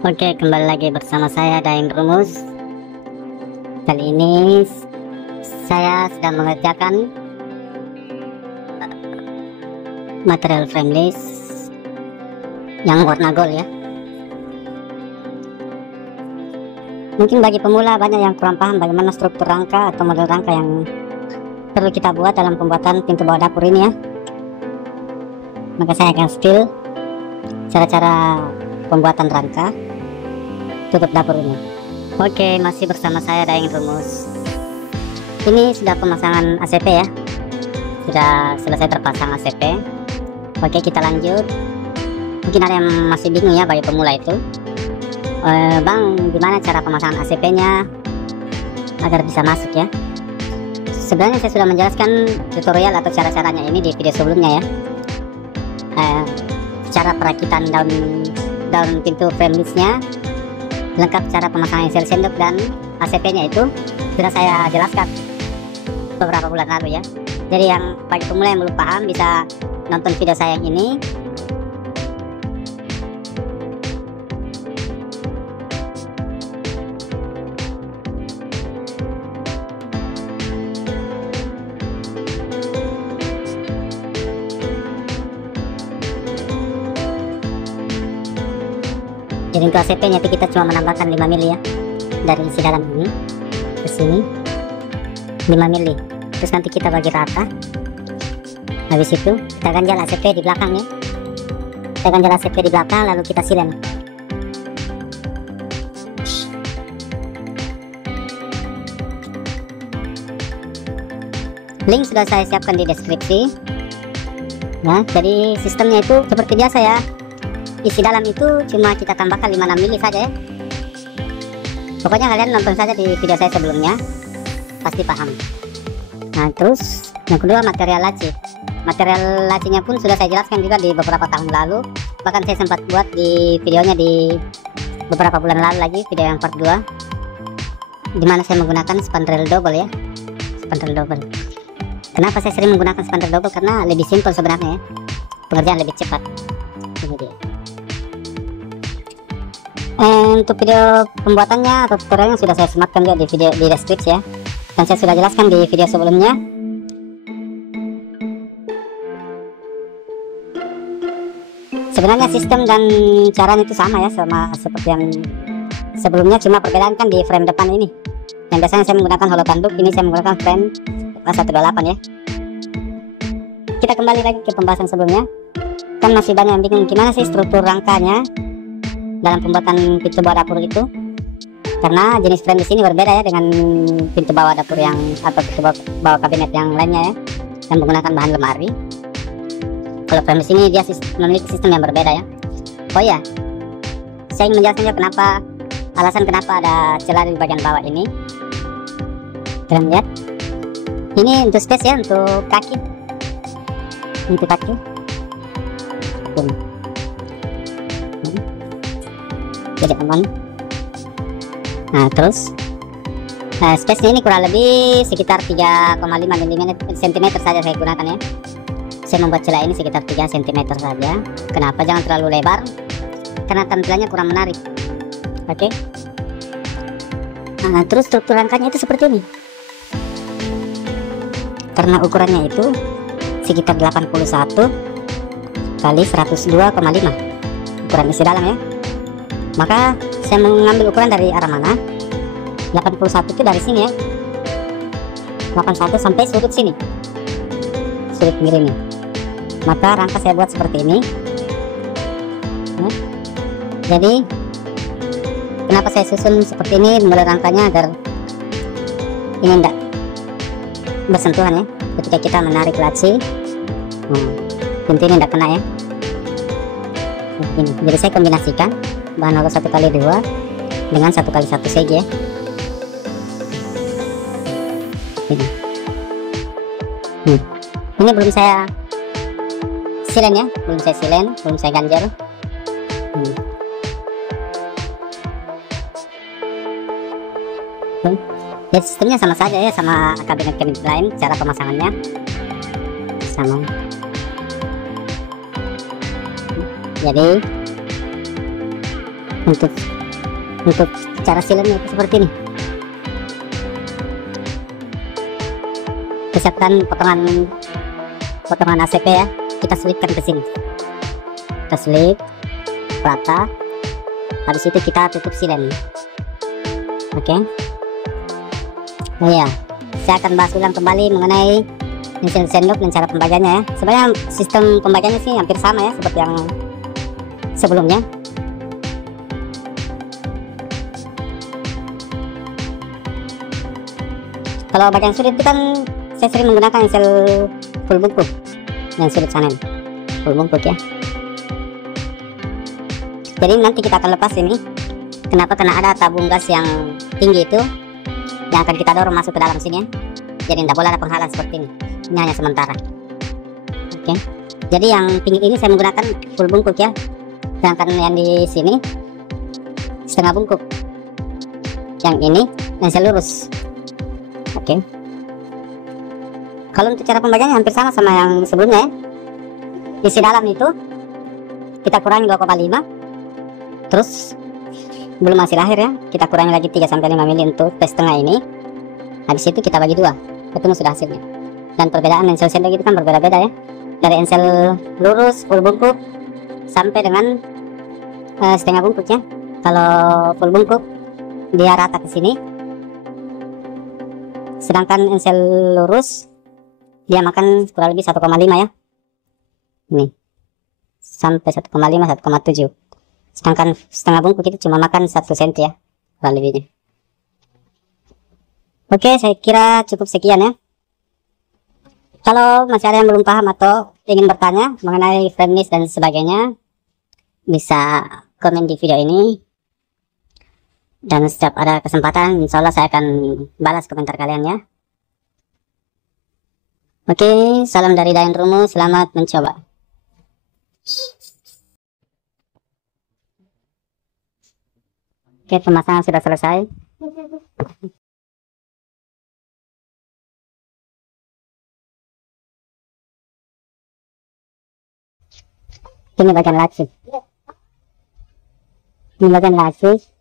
Oke, kembali lagi bersama saya Daeng Rumus. Kali ini saya sedang mengerjakan material frameless yang warna gold ya. Mungkin bagi pemula banyak yang kurang paham bagaimana struktur rangka atau model rangka yang perlu kita buat dalam pembuatan pintu bawah dapur ini ya. Maka saya akan spill cara-cara pembuatan rangka tutup dapur ini. Oke, masih bersama saya Daeng Rumus. Ini sudah pemasangan ACP ya, sudah selesai terpasang ACP. Oke, kita lanjut. Mungkin ada yang masih bingung ya bagi pemula itu, Bang, gimana cara pemasangan ACP-nya agar bisa masuk ya? Sebenarnya saya sudah menjelaskan tutorial atau cara-caranya ini di video sebelumnya ya. Cara perakitan daun pintu frameless-nya, lengkap cara pemasangan sel sendok dan ACP-nya itu sudah saya jelaskan beberapa bulan lalu ya. Jadi yang bagi pemula yang belum paham bisa nonton video saya yang ini. Jadi untuk ACP-nya kita cuma menambahkan 5 mili ya, dari isi dalam ini ke sini 5 mili. Terus nanti kita bagi rata. Habis itu kita ganjal ACP di belakang ya. Kita ganjal ACP di belakang lalu kita silen. Link sudah saya siapkan di deskripsi. Nah, jadi sistemnya itu seperti biasa ya. Isi dalam itu cuma kita tambahkan 5-6 mili saja ya. Pokoknya kalian nonton saja di video saya sebelumnya, pasti paham. Nah, terus yang kedua material laci. Material lacinya pun sudah saya jelaskan juga di beberapa tahun lalu. Bahkan saya sempat buat di videonya di beberapa bulan lalu lagi, video yang part 2, dimana saya menggunakan spandrel double ya. Spandrel double. Kenapa saya sering menggunakan spandrel double? Karena lebih simpel sebenarnya ya. Pengerjaan lebih cepat. Ini dia. Untuk video pembuatannya atau tutorialnya sudah saya sematkan juga di video di deskripsi ya, dan saya sudah jelaskan di video sebelumnya. Sebenarnya sistem dan caranya itu sama ya, sama seperti yang sebelumnya, cuma perbedaan kan di frame depan ini. Yang biasanya saya menggunakan hollow tanduk, ini saya menggunakan frame kelas 128 ya. Kita kembali lagi ke pembahasan sebelumnya. Kan masih banyak yang bingung gimana sih struktur rangkanya dalam pembuatan pintu bawah dapur itu, karena jenis frame di sini berbeda ya dengan pintu bawah dapur yang atau pintu bawah kabinet yang lainnya ya, yang menggunakan bahan lemari. Kalau frame di sini dia memiliki sistem yang berbeda ya. Oh ya, saya ingin menjelaskan juga alasan kenapa ada celah di bagian bawah ini. Kalian lihat, ini untuk space ya, untuk kaki, untuk kaki. Jadi teman. Nah, terus space ini kurang lebih sekitar 3,5 cm saja saya gunakan ya. Saya membuat celah ini sekitar 3 cm saja. Kenapa? Jangan terlalu lebar, karena tampilannya kurang menarik. Oke. Nah, terus struktur rangkanya itu seperti ini. Karena ukurannya itu sekitar 81 kali 102,5 ukuran isi dalam ya. Maka saya mengambil ukuran dari arah mana? 81 itu dari sini ya, 81 sampai sudut sini, sudut pinggir ini. Maka rangka saya buat seperti ini ya. Jadi kenapa saya susun seperti ini model rangkanya, agar ini enggak bersentuhan ya ketika kita menarik laci. Pintu ini enggak kena ya. Ini. Jadi saya kombinasikan bahan hollow 1x2 dengan 1x1 segi ya. Ini belum saya silen ya, belum saya silen, belum saya ganjel. Ya sistemnya sama saja ya, sama kabinet-kabinet lain, cara pemasangannya sama. Jadi untuk cara siletnya itu seperti ini. Kita siapkan potongan ACP ya, kita selipkan ke sini, kita selip rata, habis itu kita tutup silen. Oke. Oh ya, saya akan bahas ulang kembali mengenai mesin sendok dan cara pembaganya ya. Sebenarnya sistem pembaganya sih hampir sama ya seperti yang sebelumnya. Kalau bagian sudut itu kan saya sering menggunakan ensel full bungkuk yang sudut sanen full bungkuk ya. Jadi nanti kita akan lepas ini. Kenapa? Karena ada tabung gas yang tinggi itu yang akan kita dorong masuk ke dalam sini ya. Jadi tidak boleh ada penghalang seperti ini. Ini hanya sementara. Oke. Jadi yang tinggi ini saya menggunakan full bungkuk ya. Sedangkan yang di sini setengah bungkuk. Yang ini ensel lurus. Oke. Kalau untuk cara pembagiannya hampir sama yang sebelumnya ya. Isi dalam itu kita kurangi 2,5. Terus belum hasil akhir ya, kita kurangi lagi 3-5 mili untuk tes tengah ini. Habis itu kita bagi 2, ketemu sudah hasilnya. Dan perbedaan ensel sendok itu kan berbeda-beda ya. Dari ensel lurus full bungkuk sampai dengan setengah bungkuknya. Kalau full bungkuk dia rata ke sini. Sedangkan ensel lurus dia makan kurang lebih 1,5 ya. Ini sampai 1,5 1,7. Sedangkan setengah bungkuk itu cuma makan 1 cm ya kurang lebihnya. Oke, saya kira cukup sekian ya. Kalau masih ada yang belum paham atau ingin bertanya mengenai frame list dan sebagainya, bisa komen di video ini. Dan setiap ada kesempatan insya Allah saya akan balas komentar kalian ya. Oke, salam dari Dayan Rumo, selamat mencoba. Oke, pemasangan sudah selesai. Ini bagian laci. Ini bagian laci.